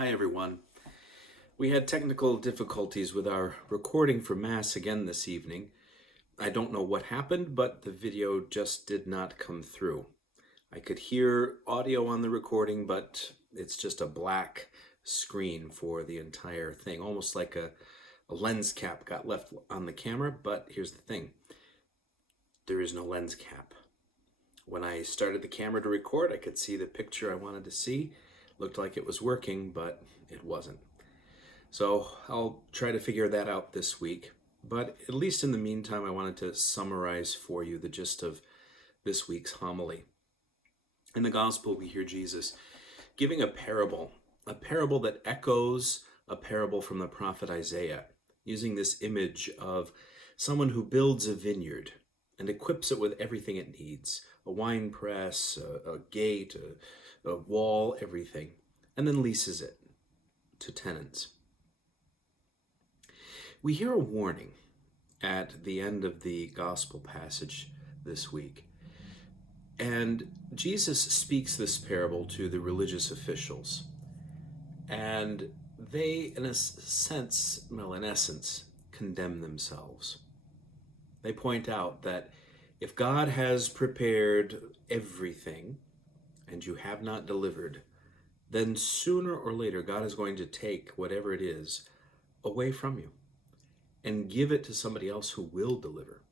Hi everyone. We had technical difficulties with our recording for Mass again this evening. I don't know what happened, but the video just did not come through. I could hear audio on the recording, but it's just a black screen for the entire thing, almost like a lens cap got left on the camera. But here's the thing, there is no lens cap. When I started the camera to record, I could see the picture I wanted to see. Looked like it was working, but it wasn't. So I'll try to figure that out this week. But at least in the meantime, I wanted to summarize for you the gist of this week's homily. In the gospel, we hear Jesus giving a parable that echoes a parable from the prophet Isaiah, using this image of someone who builds a vineyard and equips it with everything it needs, a wine press, a gate, a wall, everything, and then leases it to tenants. We hear a warning at the end of the gospel passage this week, and Jesus speaks this parable to the religious officials, and they, in essence, condemn themselves. They point out that if God has prepared everything and you have not delivered, then sooner or later God is going to take whatever it is away from you and give it to somebody else who will deliver.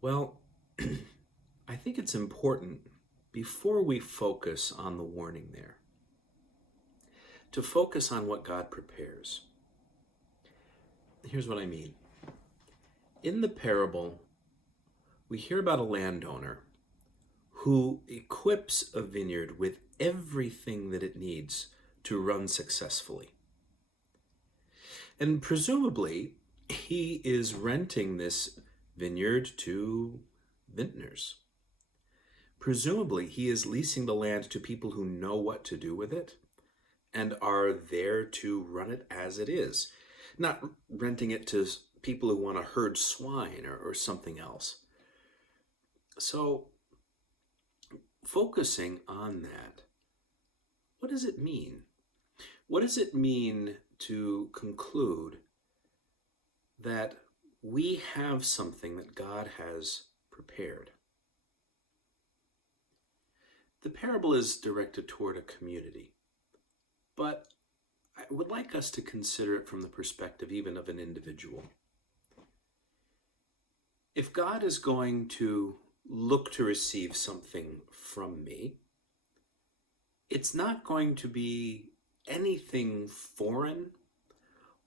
Well, I think it's important, before we focus on the warning there, to focus on what God prepares. Here's what I mean. In the parable, we hear about a landowner who equips a vineyard with everything that it needs to run successfully. And presumably, he is renting this vineyard to vintners. Presumably, he is leasing the land to people who know what to do with it and are there to run it as it is, not renting it to people who want to herd swine or something else. So, focusing on that, what does it mean? What does it mean to conclude that we have something that God has prepared? The parable is directed toward a community, but I would like us to consider it from the perspective even of an individual. If God is going to look to receive something from me, it's not going to be anything foreign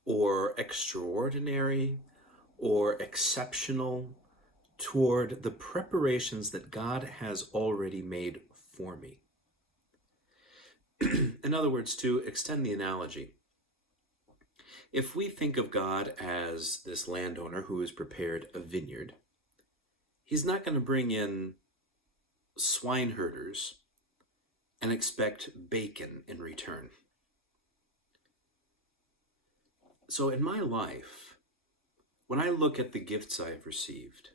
or extraordinary or exceptional toward the preparations that God has already made for me. In other words, to extend the analogy, if we think of God as this landowner who has prepared a vineyard, he's not going to bring in swine herders and expect bacon in return. So in my life, when I look at the gifts I have received,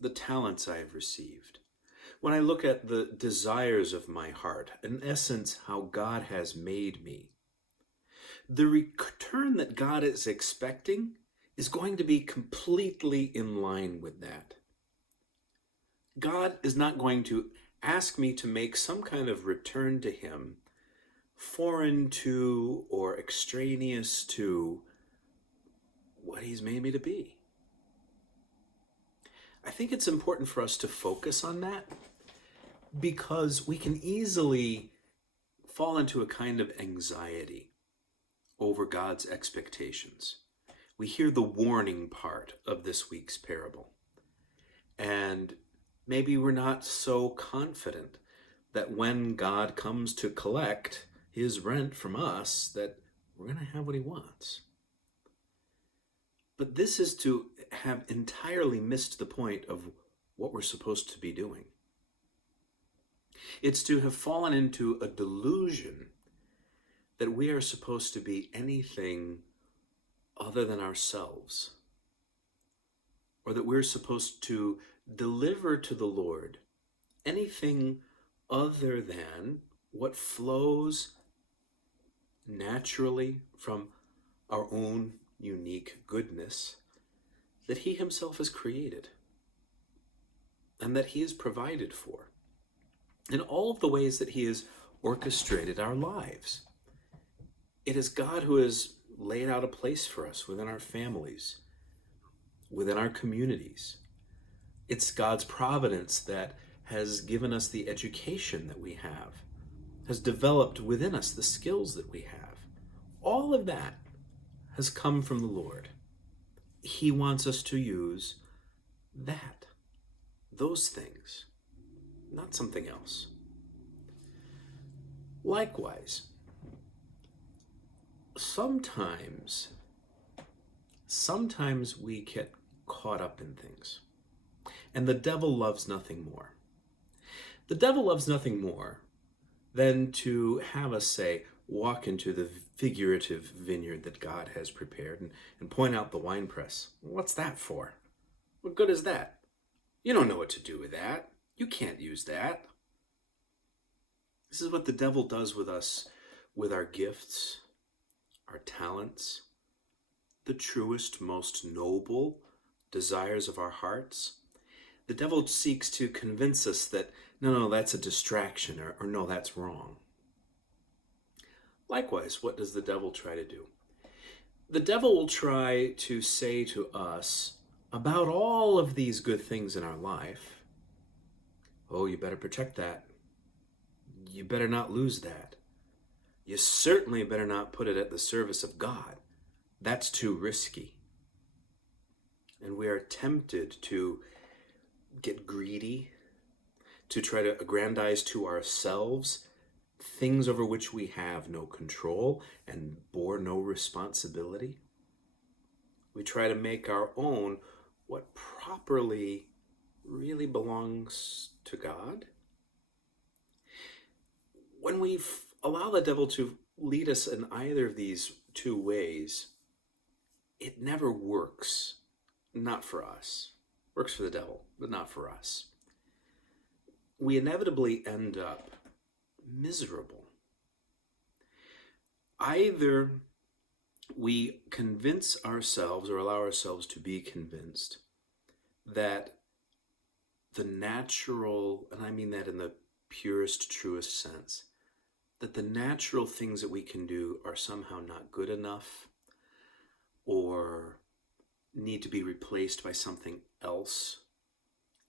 the talents I have received, when I look at the desires of my heart, in essence, how God has made me, the return that God is expecting is going to be completely in line with that. God is not going to ask me to make some kind of return to him foreign to or extraneous to what he's made me to be. I think it's important for us to focus on that, because we can easily fall into a kind of anxiety over God's expectations. We hear the warning part of this week's parable, and maybe we're not so confident that when God comes to collect his rent from us, that we're going to have what he wants. But this is to have entirely missed the point of what we're supposed to be doing. It's to have fallen into a delusion that we are supposed to be anything other than ourselves, or that we're supposed to deliver to the Lord anything other than what flows naturally from our own unique goodness that he himself has created and that he has provided for in all of the ways that he has orchestrated our lives. It is God who has laid out a place for us within our families, within our communities. It's God's providence that has given us the education that we have, has developed within us the skills that we have. All of that has come from the Lord. He wants us to use those things, not something else. Likewise, sometimes we get caught up in things, and the devil loves nothing more. The devil loves nothing more than to have us say, walk into the figurative vineyard that God has prepared and point out the winepress. What's that for? What good is that? You don't know what to do with that. You can't use that. This is what the devil does with us, with our gifts, our talents, the truest, most noble desires of our hearts. The devil seeks to convince us that, no, that's a distraction, or no, that's wrong. Likewise, what does the devil try to do? The devil will try to say to us about all of these good things in our life, oh, you better protect that. You better not lose that. You certainly better not put it at the service of God. That's too risky. And we are tempted to get greedy, to try to aggrandize to ourselves things over which we have no control and bore no responsibility. We try to make our own what properly really belongs to God. When we allow the devil to lead us in either of these two ways, it never works. Not for us. Works for the devil, but not for us. We inevitably end up miserable. Either we convince ourselves or allow ourselves to be convinced that the natural, and I mean that in the purest, truest sense, that the natural things that we can do are somehow not good enough or need to be replaced by something else.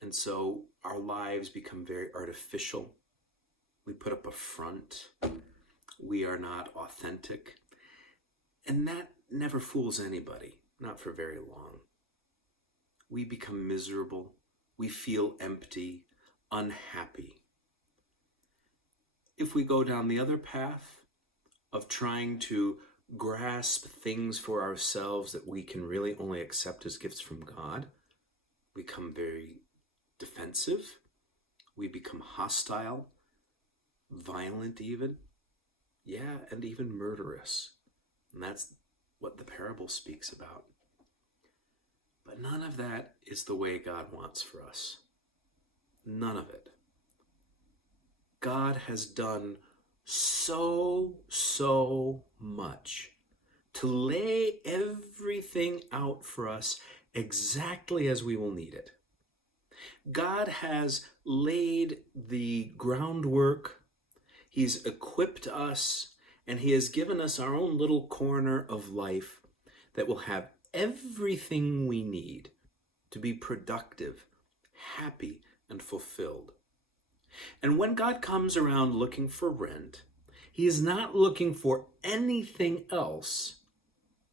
And so our lives become very artificial. We put up a front. We are not authentic. And that never fools anybody, not for very long. We become miserable. We feel empty, unhappy. If we go down the other path of trying to grasp things for ourselves that we can really only accept as gifts from God, we become very defensive. We become hostile, violent even, and even murderous. And that's what the parable speaks about. But none of that is the way God wants for us. None of it. God has done so much to lay everything out for us exactly as we will need it. God has laid the groundwork. He's equipped us, and he has given us our own little corner of life that will have everything we need to be productive, happy, and fulfilled. And when God comes around looking for rent, he is not looking for anything else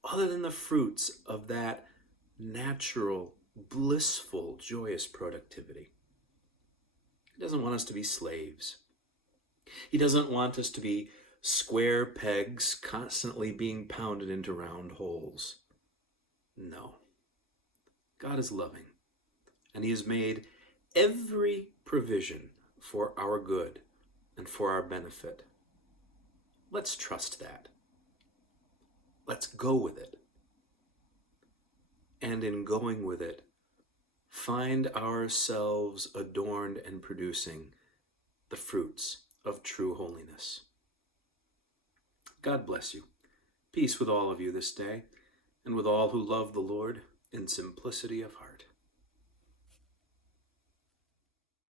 other than the fruits of that natural, blissful, joyous productivity. He doesn't want us to be slaves. He doesn't want us to be square pegs constantly being pounded into round holes. No. God is loving, and he has made every provision for our good and for our benefit. Let's trust that. Let's go with it. And in going with it, find ourselves adorned and producing the fruits of true holiness. God bless you. Peace with all of you this day, and with all who love the Lord in simplicity of heart.